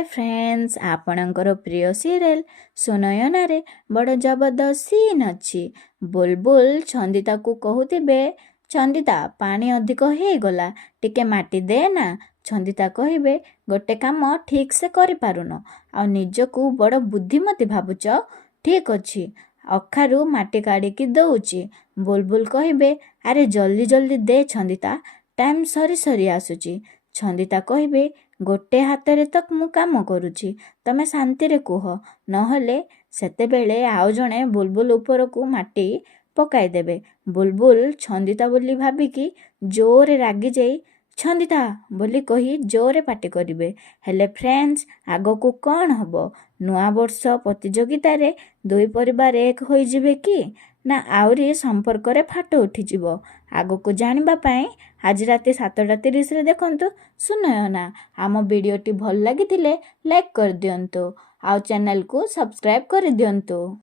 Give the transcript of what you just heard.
Hi friends आपणकर प्रिय serial सुनयनारे बड़ जबरदस्त सीन अच्छी। बुलबुल छंदिता को कहूथिबे छंदिता पानी अधिक हो गला टिके माटी दे ना। छंदिता कहिबे गोटे काम ठीक से करि पारुन आ निजकू बड़ बुद्धिमती भावुच। ठीक अच्छी अखारू माटी काढ़ी दउची। बुलबुल कहिबे अरे जल्दी जल्दी दे छंदिता टाइम सरी सरी आसुची। छंदिता कहिबे गोटे हातरे तक मु काम करुची तमे शांति कुह नहले सेतेबेले आउ जणे बुलबुल उपरकू माटी पकाई देबे। बुलबुल छंदिता बोली भाबिकी जोरे रागी जाई छंदिता बोली कही जोरे पाटी करिबे। हेले फ्रेंड्स आगकू कौन हबो नुआ वर्ष प्रतियोगितारे दुई परिवार एक होई जिवे कि ना आउरी संपर्क रे फाट उठिजिवो। आगकू जानिबा पाई आज राति 7:30 रे देखंतु सुनयना। आम वीडियोटी भल लागिथिले लाइक कर दियंतु आउ चैनल को सब्सक्राइब कर दियंतु।